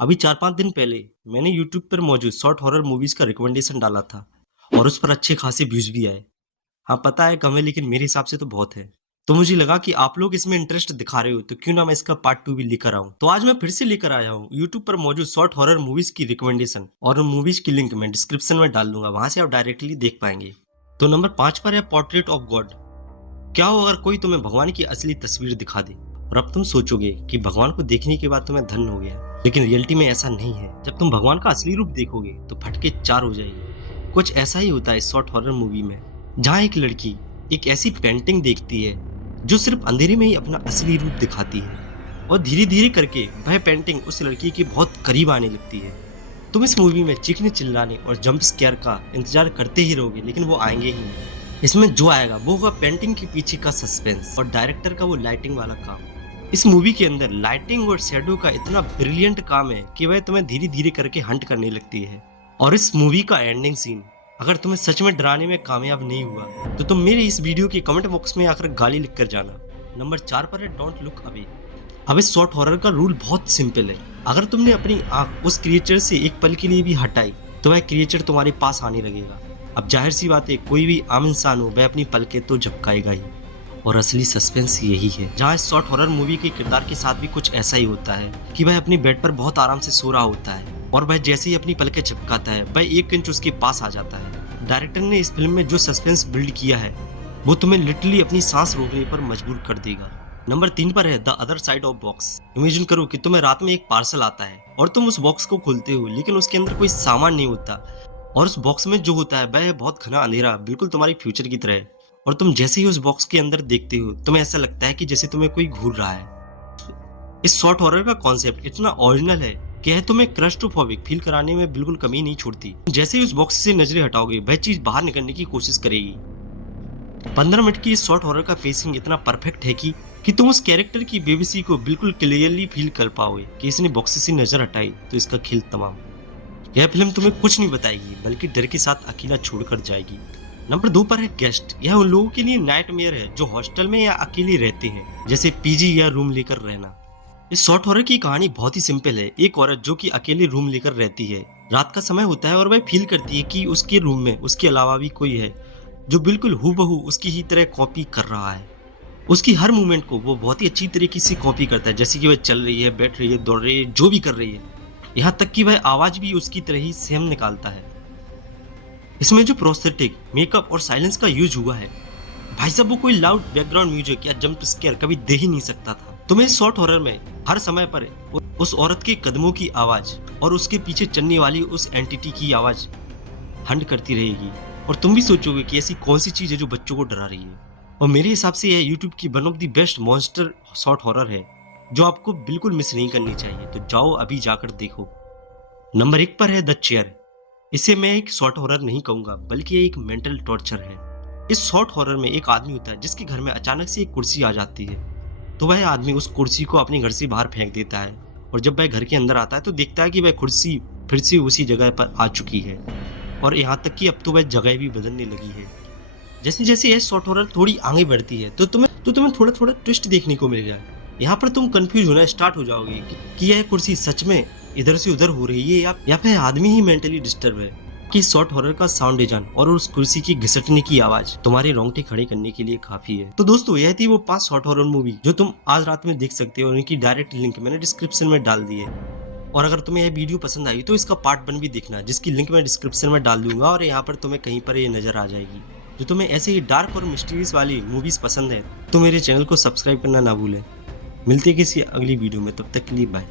अभी 4-5 दिन पहले मैंने यूट्यूब पर मौजूद शॉर्ट हॉरर मूवीज का रिकमेंडेशन डाला था और उस पर अच्छे खासे व्यूज भी आए। हाँ, पता है कम है, लेकिन मेरे हिसाब से तो बहुत है। तो मुझे लगा कि आप लोग इसमें इंटरेस्ट दिखा रहे हो तो क्यों ना मैं इसका पार्ट 2 भी लेकर आऊं। तो आज मैं फिर से लेकर आया हूँ यूट्यूब पर मौजूद शॉर्ट हॉरर मूवीज की रिकमेंडेशन, और उन मूवीज की लिंक मैं डिस्क्रिप्शन में डाल दूंगा, वहां से आप डायरेक्टली देख पाएंगे। तो नंबर 5 पर है पोर्ट्रेट ऑफ गॉड। क्या हो अगर कोई तुम्हें भगवान की असली तस्वीर दिखा दे और अब तुम सोचोगे कि भगवान को देखने के बाद तुम्हें धन्य हो गया, लेकिन रियलिटी में ऐसा नहीं है। जब तुम भगवान का असली रूप देखोगे तो फटके चार हो जाएगी। कुछ ऐसा ही होता है इस शॉर्ट हॉरर मूवी में, जहाँ एक लड़की एक ऐसी पेंटिंग देखती है जो सिर्फ अंधेरे में ही अपना असली रूप दिखाती है, और धीरे धीरे करके वह पेंटिंग उस लड़की के बहुत करीब आने लगती है। तुम इस मूवी में चीखने चिल्लाने और जंप स्केयर का इंतजार करते ही रहोगे, लेकिन वो आएंगे ही नहीं। इसमें जो आएगा वो होगा पेंटिंग के पीछे का सस्पेंस और डायरेक्टर का वो लाइटिंग वाला काम। इस मूवी के अंदर लाइटिंग और शेडो का इतना ब्रिलियंट काम है कि वह तुम्हें धीरे धीरे करके हंट करने लगती है। और इस मूवी का एंडिंग सीन अगर तुम्हें सच में डराने में कामयाब नहीं हुआ तो तुम मेरे इस वीडियो के कमेंट बॉक्स में आकर गाली लिख कर जाना। नंबर 4 पर है डोंट लुक अवे। अब इस शॉर्ट हॉरर का रूल बहुत सिंपल है। अगर तुमने अपनी आंख उस क्रिएचर से एक पल के लिए भी हटाई तो वह क्रिएचर तुम्हारे पास आने लगेगा। अब जाहिर सी बात है, कोई भी आम इंसान हो वह अपनी पलकें तो झपकाएगा ही। और असली सस्पेंस यही है, जहाँ इस शॉर्ट हॉरर मूवी के किरदार के साथ भी कुछ ऐसा ही होता है कि वह अपने बेड पर बहुत आराम से सो रहा होता है और वह जैसे ही अपनी पलकें झपकाता है वह 1 इंच उसके पास आ जाता है। डायरेक्टर ने इस फिल्म में जो सस्पेंस बिल्ड किया है वो तुम्हें लिटरली अपनी सांस रोकने पर मजबूर कर देगा। नंबर 3 पर है the other side of box. Imagine करो कि तुम्हें रात में एक पार्सल आता है और तुम उस बॉक्स को खोलते हो, लेकिन उसके अंदर कोई सामान नहीं होता, और उस बॉक्स में जो होता है वह बहुत घना अंधेरा, बिल्कुल तुम्हारी फ्यूचर की तरह है। और तुम जैसे ही उस बॉक्स के अंदर देखते हो तुम्हें ऐसा लगता है कि जैसे तुम्हें कोई घूर रहा है। इस शॉर्ट हॉरर का कॉन्सेप्ट इतना ओरिजिनल है कि यह तुम्हें क्लस्ट्रोफोबिक फील कराने में बिल्कुल कमी नहीं छोड़ती। जैसे ही उस बॉक्स से नजरें हटाओगे वह चीज बाहर निकलने की कोशिश करेगी। 15 मिनट की इस शॉर्ट हॉरर का पेसिंग इतना परफेक्ट है कि तुम उस कैरेक्टर की बेबसी को बिल्कुल क्लियरली फील कर पाओगे कि इसने बॉक्स से नजर हटाई तो इसका खेल तमाम। यह फिल्म तुम्हें कुछ नहीं बताएगी बल्कि डर के साथ अकेला छोड़कर जाएगी। नंबर 2 पर है गेस्ट। यह उन लोगों के लिए नाइटमेयर है जो हॉस्टल में या अकेले रहते हैं, जैसे पीजी या रूम लेकर रहना। इस शॉर्ट हॉरर की कहानी बहुत ही सिंपल है। एक औरत जो कि अकेले रूम लेकर रहती है, रात का समय होता है और वह फील करती है कि उसके रूम में उसके अलावा भी कोई है जो बिल्कुल हूबहू उसकी ही तरह कॉपी कर रहा है। उसकी हर मूवमेंट को वो बहुत ही अच्छी तरीके से कॉपी करता है, जैसे कि वह चल रही है, बैठ रही है, दौड़ रही है, जो भी कर रही है, यहाँ तक कि वह आवाज भी उसकी तरह ही सेम निकालता है। इसमें जो प्रोस्थेटिक, मेकअप और साइलेंस का यूज हुआ है, भाई साहब, वो कोई लाउड बैकग्राउंड म्यूजिक या जंप स्केयर कभी दे ही नहीं सकता था। तुम्हें इस शॉर्ट हॉरर में हर समय पर उस औरत के कदमों की आवाज और उसके पीछे चलने वाली उस एंटिटी की आवाज हंट करती रहेगी, और तुम भी सोचोगे कि ऐसी कौन सी चीज है जो बच्चों को डरा रही है। और मेरे हिसाब से यह यूट्यूब की one of the best monster short horror है जो आपको बिल्कुल मिस नहीं करनी चाहिए। तो जाओ अभी जाकर देखो। नंबर 1 पर है द चेयर। इसे मैं एक शॉर्ट हॉरर नहीं कहूंगा बल्कि ये एक मेंटल टॉर्चर है। इस शॉर्ट हॉरर में एक आदमी होता है जिसके घर में अचानक से एक कुर्सी आ जाती है, तो वह आदमी उस कुर्सी को अपने घर से बाहर फेंक देता है, और जब वह घर के अंदर आता है तो देखता है कि वह कुर्सी फिर से उसी जगह पर आ चुकी है, और यहाँ तक कि अब तो वह जगह भी बदलने लगी है। जैसे जैसे यह शॉर्ट हॉरर थोड़ी आगे बढ़ती है तो तुम्हें थोड़ा थोड़ा ट्विस्ट देखने को मिलेगा। यहाँ पर तुम कंफ्यूज होना स्टार्ट हो जाओगे कि यह कुर्सी सच में इधर से उधर हो रही है या फिर आदमी ही मेंटली डिस्टर्ब है। कि शॉर्ट हॉरर का साउंड डिजाइन और उस कुर्सी की घिसटने की आवाज तुम्हारे रोंगटे खड़े करने के लिए काफी है। तो दोस्तों, यह थी वो 5 शॉर्ट हॉरर मूवी जो तुम आज रात में देख सकते हो, और इनकी डायरेक्ट लिंक मैंने डिस्क्रिप्शन में डाल दी है। और अगर तुम्हें यह वीडियो पसंद आई तो इसका पार्ट 1 भी देखना, जिसकी लिंक मैं डिस्क्रिप्शन में डाल दूंगा, और यहाँ पर तुम्हें कहीं पर ये नजर आ जाएगी। जो तुम्हें ऐसे ही डार्क और मिस्टीरियस वाली मूवीज पसंद है तो मेरे चैनल को सब्सक्राइब करना ना भूलें। मिलते हैं किसी अगली वीडियो में, तब तक के लिए बाय।